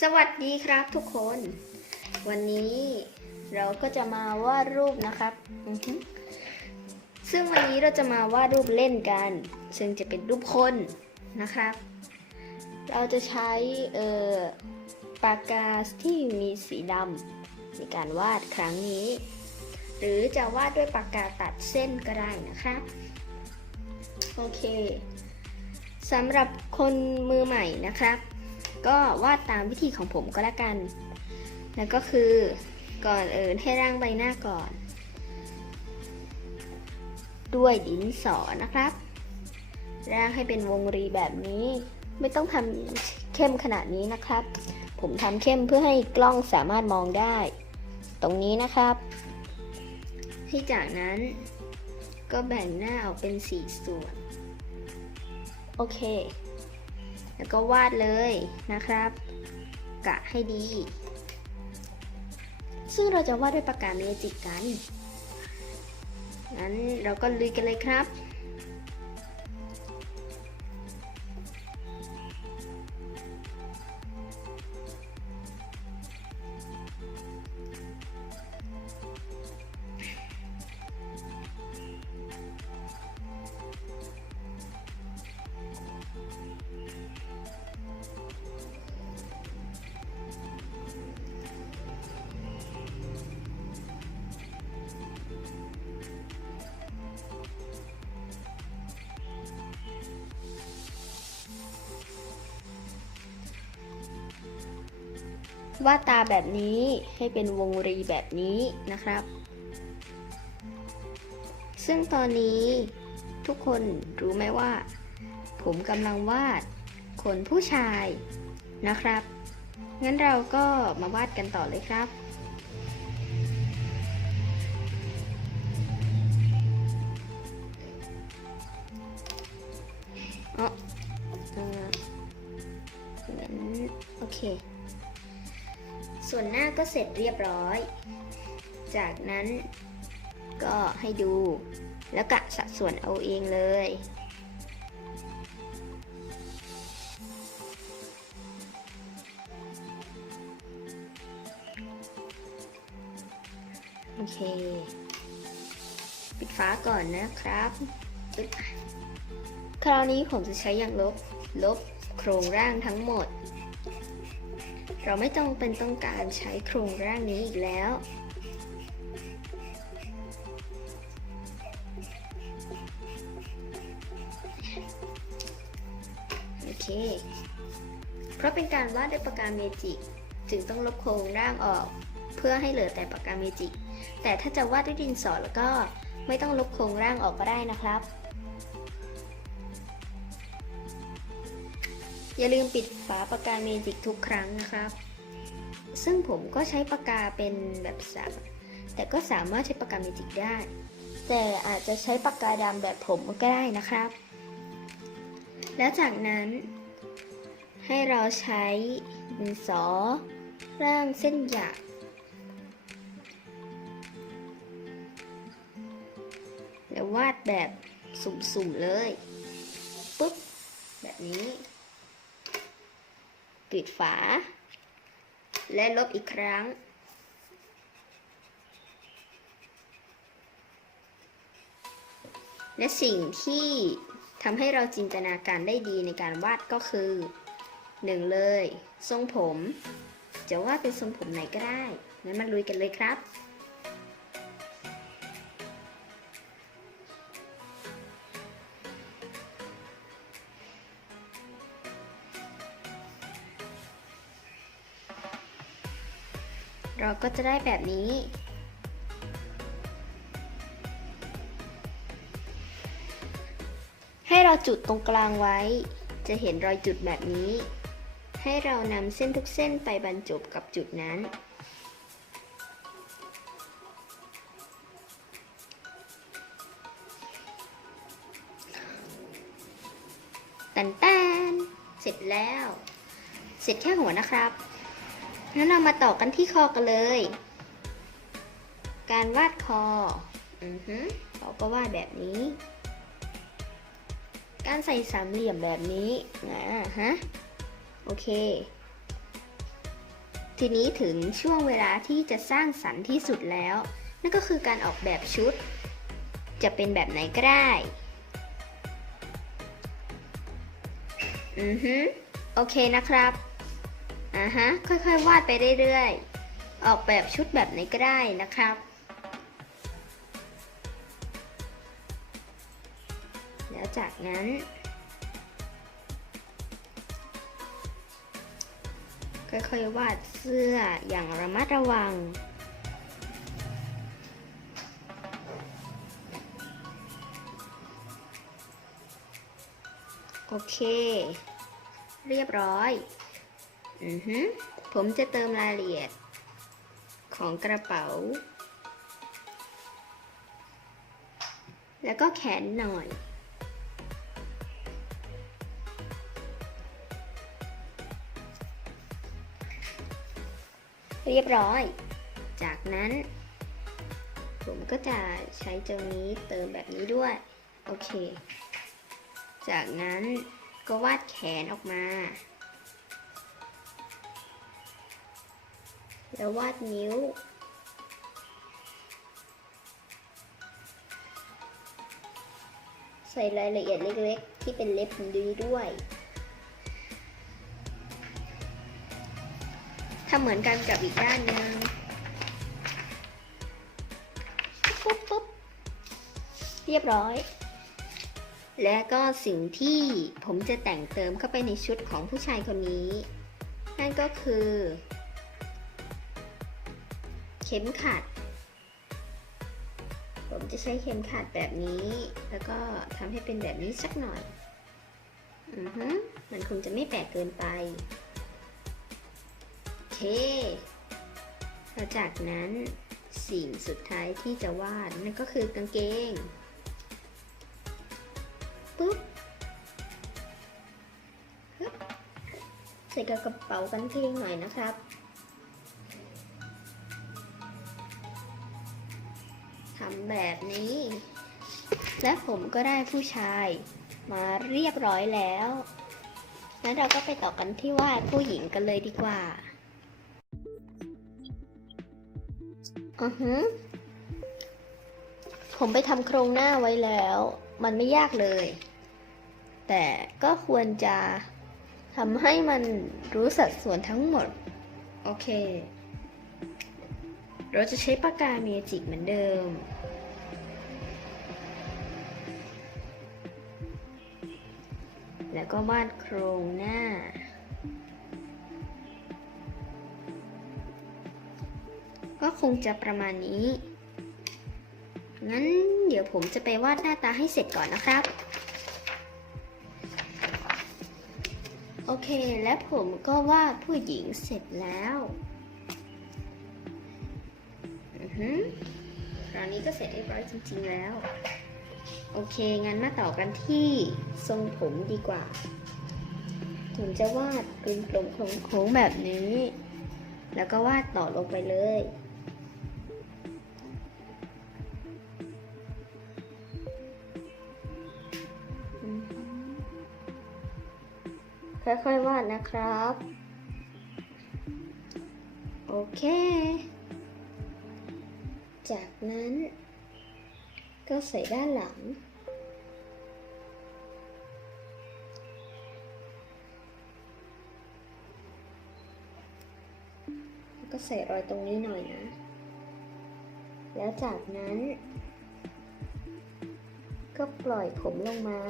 สวัสดีครับทุกคน วันนี้เราก็จะมาวาดรูปนะครับ ซึ่งวันนี้เราจะมาวาดรูปเล่นกัน ซึ่งจะเป็นรูปคนนะครับ เราจะใช้เอ่อปากกาที่มีสีดำในการวาดครั้งนี้ หรือจะวาดด้วยปากกาตัดเส้นก็ได้นะครับโอเคสำหรับคนมือใหม่นะครับ ก็วาดตามวิธีของผมก็แล้วกัน แล้วก็คือก่อนอื่นให้ร่างใบหน้าก่อน ด้วยดินสอนะครับ ร่างให้เป็นวงรีแบบนี้ ไม่ต้องทำเข้มขนาดนี้นะครับ ผมทำเข้มเพื่อให้กล้องสามารถมองได้ ตรงนี้นะครับ ที่จากนั้นก็แบ่งหน้าออกเป็นสี่ส่วน โอเค แล้วก็วาดเลยนะครับ กะให้ดี ซึ่งเราจะวาดด้วยปากกาเมจิกกันงั้นเราก็ลุยกันเลยครับ วาดตาแบบนี้ให้เป็นวงรีแบบนี้นะครับ ซึ่งตอนนี้ทุกคนรู้ไหมว่า ผมกำลังวาดคนผู้ชายนะครับ งั้นเราก็มาวาดกันต่อเลยครับ เสร็จเรียบร้อย จากนั้นก็ให้ดูแล้วกะสัดส่วนเอาเองเลย โอเค ปิดฟ้าก่อนนะครับปึ๊บคราวนี้ผมจะใช้ยางลบ ลบโครงร่างทั้งหมด เราไม่ต้องเป็นต้องการใช้โครงร่างนี้อีกแล้ว โอเค เพราะเป็นการวาดด้วยปากกาเมจิก จึงต้องลบโครงร่างออก เพื่อให้เหลือแต่ปากกาเมจิก แต่ถ้าจะวาดด้วยดินสอแล้วก็ไม่ต้องลบโครงร่างออกก็ได้นะครับ อย่าลืมปิดฝาปากกาเมจิกทุกครั้งนะครับ ซึ่งผมก็ใช้ปากกาเป็นแบบสับแต่ก็สามารถใช้ปากกาเมจิกได้ แต่อาจจะใช้ปากกาดำแบบผมก็ได้นะครับ แล้วจากนั้น ให้เราใช้ดินสอร่างเส้นหยาบแล้ววาดแบบสุ่มๆเลย ปุ๊บ แบบนี้ ปิดฝา และลบอีกครั้ง และสิ่งที่ทำให้เราจินตนาการได้ดีในการวาดก็คือหนึ่งเลย ทรงผม จะวาดเป็นทรงผมไหนก็ได้งั้นมาลุยกันเลยครับ เราก็จะได้แบบนี้ ให้เราจุดตรงกลางไว้ จะเห็นรอยจุดแบบนี้ ให้เรานำเส้นทุกเส้นไปบรรจบกับจุดนั้นตันแตนเสร็จแล้ว เสร็จแค่หัวนะครับ งั้นเรามาต่อกันที่คอกันเลย การวาดคอ อือฮึเราก็วาดแบบนี้ การใส่สามเหลี่ยมแบบนี้นะฮะ โอเค ทีนี้ถึงช่วงเวลาที่จะสร้างสรรค์ที่สุดแล้ว นั่นก็คือการออกแบบชุด จะเป็นแบบไหนก็ได้ อือฮึ โอเคนะครับ อ่าฮะ ค่อยๆ วาดไปเรื่อยๆ ออกแบบชุดแบบไหนก็ได้นะครับ แล้วจากนั้น ค่อยๆ วาดเสื้ออย่างระมัดระวังโอเค เรียบร้อย อือฮึผมจะเติมรายละเอียดของกระเป๋า แล้วก็แขนหน่อย เรียบร้อย จากนั้น ผมก็จะใช้เจ้านี้เติมแบบนี้ด้วย โอเค จากนั้นก็วาดแขนออกมา แล้ววาดนิ้ว ใส่รายละเอียดเล็กๆ ที่เป็นเล็บดีด้วย ทำเหมือนกันกับอีกด้านหนึ่งปุ๊บปุ๊บเรียบร้อย และก็สิ่งที่ผมจะแต่งเติมเข้าไปในชุดของผู้ชายคนนี้ นั่นก็คือ เข็มขัด ผมจะใช้เข็มขัดแบบนี้ แล้วก็ทำให้เป็นแบบนี้สักหน่อย อือฮึมันคงจะไม่แปลกเกินไปโอเคแล้วจากนั้นสิ่งสุดท้ายที่จะวาดนั่นก็คือกางเกงปุ๊บใส่กับกระเป๋ากันเกงหน่อยนะครับ แบบนี้ และผมก็ได้ผู้ชายมาเรียบร้อยแล้วงั้นเราก็ไปต่อกันที่วาดผู้หญิงกันเลยดีกว่าอือฮึผมไปทำโครงหน้าไว้แล้ว มันไม่ยากเลย แต่ก็ควรจะทำให้มันรู้สัดส่วนทั้งหมด โอเค เราจะใช้ปากกาเมจิกเหมือนเดิม แล้วก็วาดโครงหน้า ก็คงจะประมาณนี้ งั้นเดี๋ยวผมจะไปวาดหน้าตาให้เสร็จก่อนนะครับ โอเค และผมก็วาดผู้หญิงเสร็จแล้วอือฮึคราวนี้ก็เสร็จเรียบร้อยจริงๆแล้ว โอเค งั้นมาต่อกันที่ทรงผมดีกว่า ผมจะวาดเป็นกลมโค้งแบบนี้ แล้วก็วาดต่อลงไปเลย ค่อยๆวาดนะครับ โอเค จากนั้น ก็ใส่ด้านหลังแล้วก็ใส่รอยตรงนี้หน่อยนะ แล้วจากนั้น ก็ปล่อยผมลงมา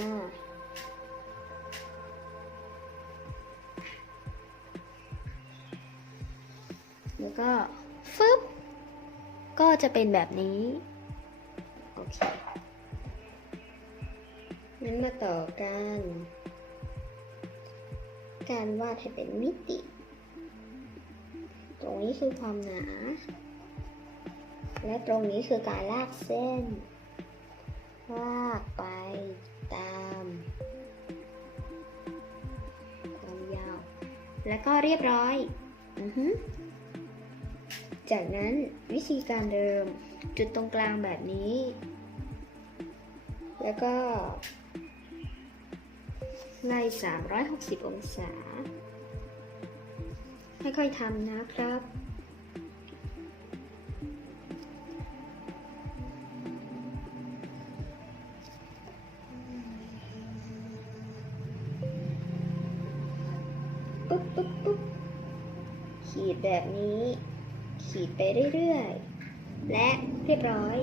แล้วก็ฟึบก็จะเป็นแบบนี้ เค งั้นมาต่อกัน การวาดให้เป็นมิติ ตรงนี้คือความหนา และตรงนี้คือการลากเส้น ลากไปตามความยาว แล้วก็เรียบร้อย อือฮึจากนั้นวิธีการเดิมจุดตรงกลางแบบนี้ แล้วก็ไล่360 องศา ค่อยๆทำนะครับปุ๊บปุ๊บปุ๊บขีดแบบนี้ ขีดไปเรื่อย ๆ และเรียบร้อย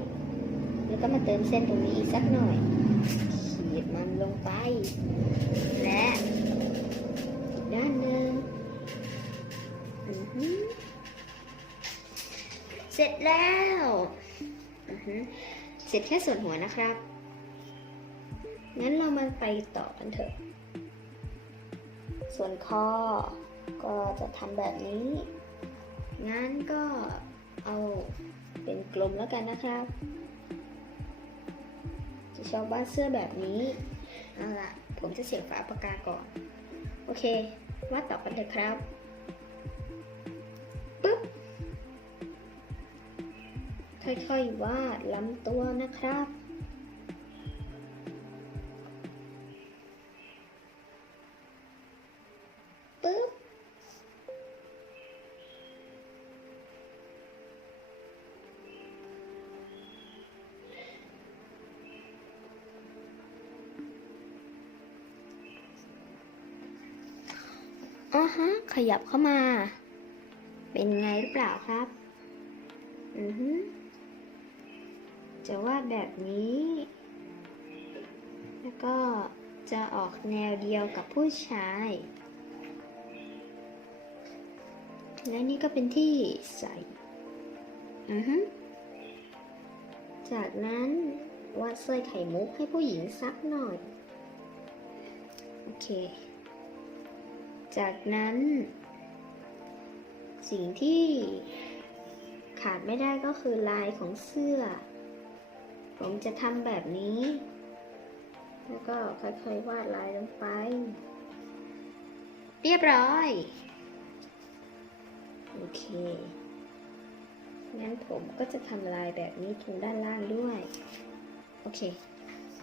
แล้วก็มาเติมเส้นตรงนี้อีกสักหน่อย ขีดมันลงไป และด้านหนึ่งเสร็จแล้วเสร็จแค่ส่วนหัวนะครับ งั้นเรามาไปต่อกันเถอะ ส่วนคอ ก็จะทำแบบนี้ งั้นก็เอาเป็นกลมแล้วกันนะครับ จะชอบวาดเสื้อแบบนี้เอาล่ะผมจะเสียบฝาปากกาก่อน โอเควาดต่อกันเถอะครับปึ๊บค่อยๆวาดลำตัวนะครับ อ่าฮะ ขยับเข้ามา เป็นไงหรือเปล่าครับ อือฮึจะวาดแบบนี้ แล้วก็จะออกแนวเดียวกับผู้ชาย และนี่ก็เป็นที่ใส่อือฮึจากนั้นวาดสร้อยไข่มุกให้ผู้หญิงสักหน่อย โอเค จากนั้น สิ่งที่ขาดไม่ได้ก็คือลายของเสื้อ ผมจะทำแบบนี้ แล้วก็ค่อยๆวาดลายลงไป เรียบร้อย โอเค งั้นผมก็จะทำลายแบบนี้ตรงด้านล่างด้วย โอเค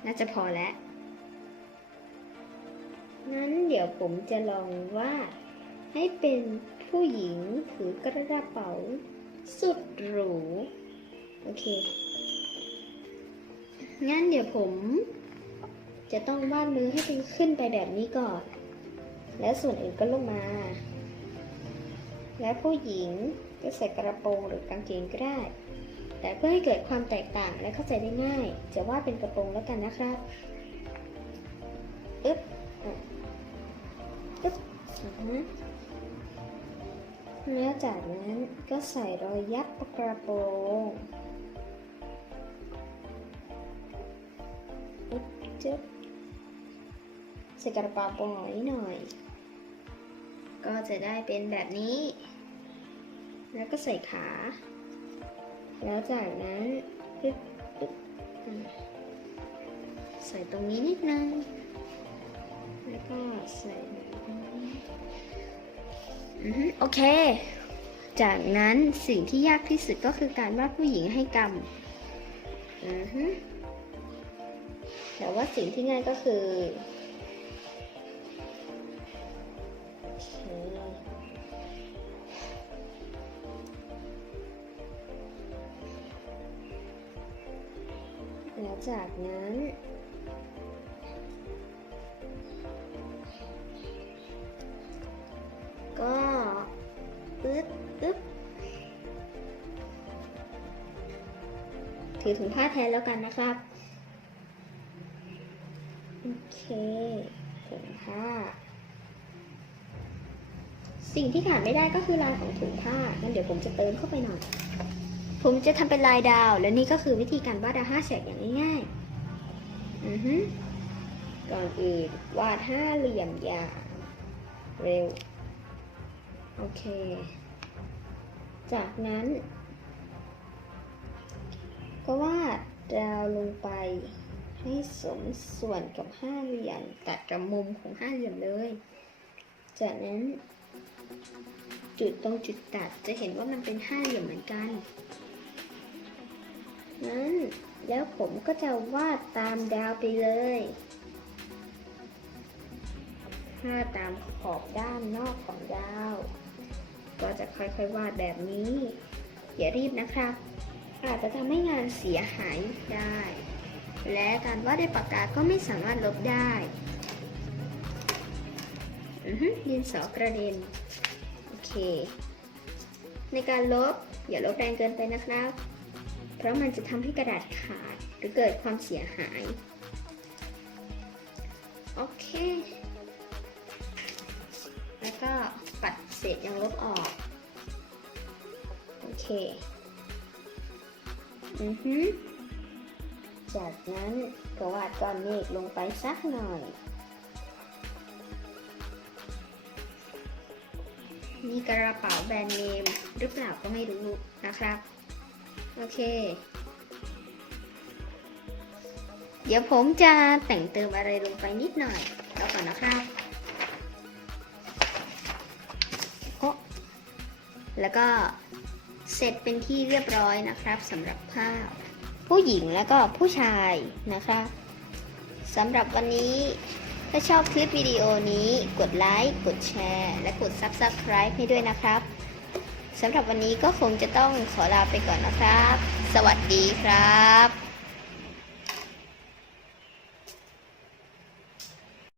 น่าจะพอแล้ว งั้นเดี๋ยวผมจะลองวาดให้เป็นผู้หญิงถือกระเป๋า สุดหรู โอเค งั้นเดี๋ยวผม จะต้องวาดมือให้เป็นขึ้นไปแบบนี้ก่อน แล้วส่วนอื่นก็ลงมา และผู้หญิงก็ใส่กระโปรงหรือกางเกงก็ได้ แต่เพื่อให้เกิดความแตกต่างและเข้าใจได้ง่าย จะวาดเป็นกระโปรงแล้วกันนะครับ อึ๊บ แล้วจากนั้นก็ใส่รอยยับกระโปรงอึ๊บจึ๊บใส่กระเป๋าโปรงหน่อยหน่อย ก็จะได้เป็นแบบนี้ แล้วก็ใส่ขา แล้วจากนั้นปึ๊บปึ๊บใส่ตรงนี้นิดนึง แล้วก็ใส่ โอเค จากนั้นสิ่งที่ยากที่สุดก็คือการวาดผู้หญิงให้กำแต่ว่าสิ่งที่ง่ายก็คือแล้วจากนั้น ก็อึ๊บอึ๊บถือถุงผ้าแทนแล้วกันนะครับ โอเคถุงผ้า สิ่งที่ขาดไม่ได้ก็คือลายของถุงผ้า งั้นเดี๋ยวผมจะเติมเข้าไปหน่อย ผมจะทำเป็นลายดาว และนี่ก็คือวิธีการวาดดาวห้าแฉกอย่างง่ายๆ อือฮึก่อนอื่นวาดห้าเหลี่ยมอย่างเร็ว โอเค จากนั้น ก็วาดดาวลงไปให้สมส่วนกับห้าเหลี่ยมตัดกับมุมของห้าเหลี่ยมเลย จากนั้น จุดตรงจุดตัดจะเห็นว่ามันเป็นห้าเหลี่ยมเหมือนกัน นั้นแล้วผมก็จะวาดตามดาวไปเลยวาดตามขอบด้านนอกของดาว ก็จะค่อยๆวาดแบบนี้ อย่ารีบนะครับ อาจจะทำให้งานเสียหายได้ และการวาดด้วยปากกาก็ไม่สามารถลบได้อือฮึดินสอกระเด็น โอเค ในการลบอย่าลบแรงเกินไปนะครับ เพราะมันจะทำให้กระดาษขาดหรือเกิดความเสียหาย โอเค แล้วก็ เศษยังลบออก โอเค อือฮึจากนั้นก็วาดก้อนเมฆลงไปสักหน่อยนี่กระเป๋าแบรนด์เนมหรือเปล่าก็ไม่รู้นะครับ โอเค เดี๋ยวผมจะแต่งเติมอะไรลงไปนิดหน่อยแล้วก่อนนะครับ แล้วก็เสร็จเป็นที่เรียบร้อยนะครับสำหรับภาพ ผู้หญิงแล้วก็ผู้ชายนะคะสำหรับวันนี้ ถ้าชอบคลิปวิดีโอนี้กดไลค์กดแชร์ และกด Subscribe ให้ด้วยนะครับสำหรับวันนี้ก็คงจะต้องขอลาไปก่อนนะครับ สวัสดีครับ